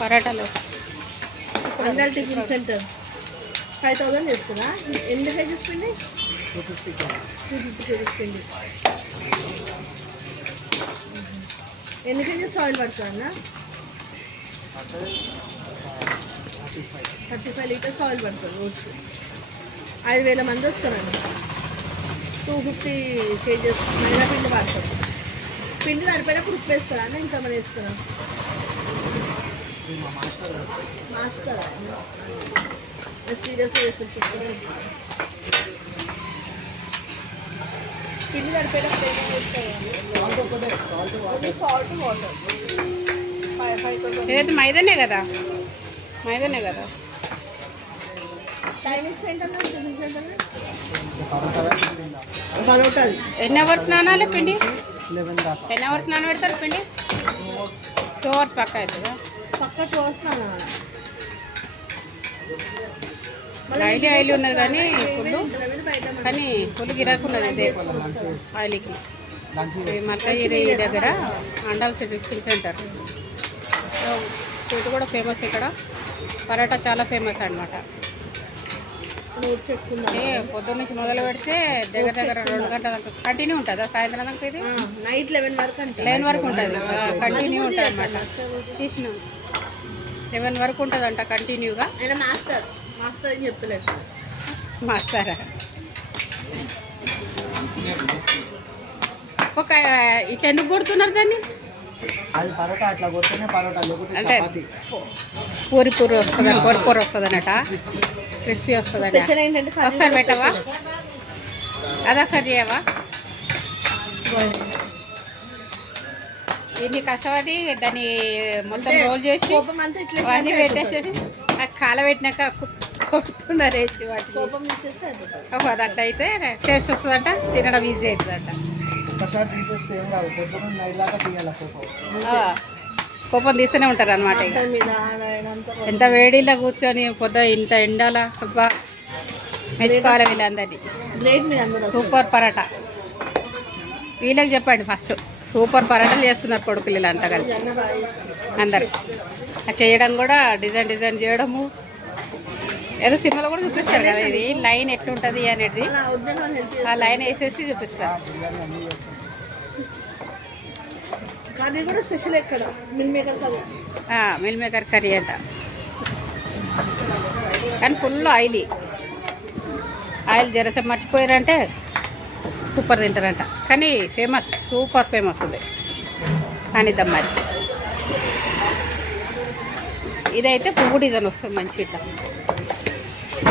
పరాటాలు మంగళ tiffin centre 5000 చేస్తుందా? ఎన్ని కేజీస్ పిండి? 250 కేజీస్ పిండి. ఎన్ని కేజీస్ ఆయిల్ పడుతుందన్నా? 35 లీటర్స్ ఆయిల్ పడుతుంది రోజు. 5000 మంది వస్తారండి. 250 కేజీస్ మైదా పిండి పడుతుంది. పిండి సరిపోయినప్పుడు ఉప్పు వేస్తారా అన్న? ఇంకా మన వేస్తారా? మాస్టర్ సీరియస్గా వేస్తారు చెప్తారా? పిండి సరిపోయినప్పుడు ఏమేమి వేస్తారు? Salt water. 5000. మైదానే కదా, మైదానే కదా. టైమింగ్స్ ఏంటన్నా టిఫిన్ సెంటర్? పరోటాలు ఎన్ని అవర్స్ నానాలి పిండి? 11 దాకా. ఎన్ని అవర్స్ నానబెడతారు పిండి? 2 అవర్స్ పక్క అవుతుందా? పక్క 2 అవర్స్ నానాలి. ఆయిల్ ఉన్నది కానీ ఫుల్, కానీ ఫుల్ గిరాకున్నది ఇదే ఆయిల్కి. మల్కాజిరి దగ్గర అండాల్ టిఫిన్ సెంటర్ స్వీట్ కూడా ఫేమస్. ఇక్కడ పరాటా చాలా ఫేమస్ అనమాట. పొద్దున్న నుంచి మొదలు పెడితే దగ్గర దగ్గర 2 గంటల కంటిన్యూ ఉంటుందా? సాయంత్రం దాకా ఇది నైట్ 11 వరకు. 11 వరకు ఉంటుంది, కంటిన్యూ ఉంటుంది అనమాట. తీసిన 11 వరకు ఉంటుందంట కంటిన్యూగా. ఆయన మాస్టర్ అని చెప్తలేదు. మాస్తారా? ఒక ఇట్లా ఎందుకు కొడుతున్నారు దాన్ని? అది పరోటా అట్లా కొడితేనే పరోటా, లేకపోతే అంటే చపాతీ. పూరి వస్తుంది, పొడి వస్తుంది అన్నట, క్రిస్పీ వస్తుంది అన్న. స్పెషల్ ఏంటంటే ఒకసారి పెట్టవా? అదొకసారి చేయవా? ఇన్ని కష్టపడి దాన్ని మొత్తం రోల్ చేసి కోపం అంతా ఇట్లా అవన్నీ పెట్టేసేసి కాల పెట్టినాక కొడుతున్నారు వేసి వాటి. కోపం తీసేస్తే అయిపోతుంది. అది అట్లా అయితే టేస్ట్ వస్తుందంట, తినడం ఈజీ అవుతుందంట. ఒక్కసారి తీసేస్తే ఏం కాదు, పొద్దున్న నైట్ దాకా తీయాలి కోపం. కోపం తీస్తూనే ఉంటారు అనమాట. అసలు మీద ఆడ అంతా ఎంత వేడిలో కూర్చొని ఇంత ఎండాల అబ్బా మెచ్చుకోవాలి వీళ్ళందరినీ. గ్రేట్ మీరు అందరూ. సూపర్ పరాటా. వీళ్ళకి చెప్పండి ఫస్ట్, సూపర్ పరాటాలు చేస్తున్నారు కొడుకులు వీళ్ళంతా కలిసి అన్న బాగా చేస్తారు. అందరు. అది చేయడం కూడా డిజైన్ చేయడము ఏదో సినిమాలో కూడా చూపిస్తారు కదా, ఇది లైన్ ఎట్లుంటుంది అనేది. అలా ఉద్యోగం హెల్ప్ ఆ లైన్ వేసేసి చూపిస్తారు. కర్రీ కూడా స్పెషల్ ఎక్కడ meal maker curry. Meal maker curry అంట, కానీ ఫుల్ ఆయిల్ జరసేపు మర్చిపోయారంటే సూపర్ తింటారంట. కానీ ఫేమస్, సూపర్ ఫేమస్ ఉంది కానిద్దాం మరి. ఇదైతే పువ్వు డిజైన్ వస్తుంది, మంచి ఇట్లా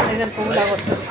డిజైన్ పువ్వులాగా వస్తుంది.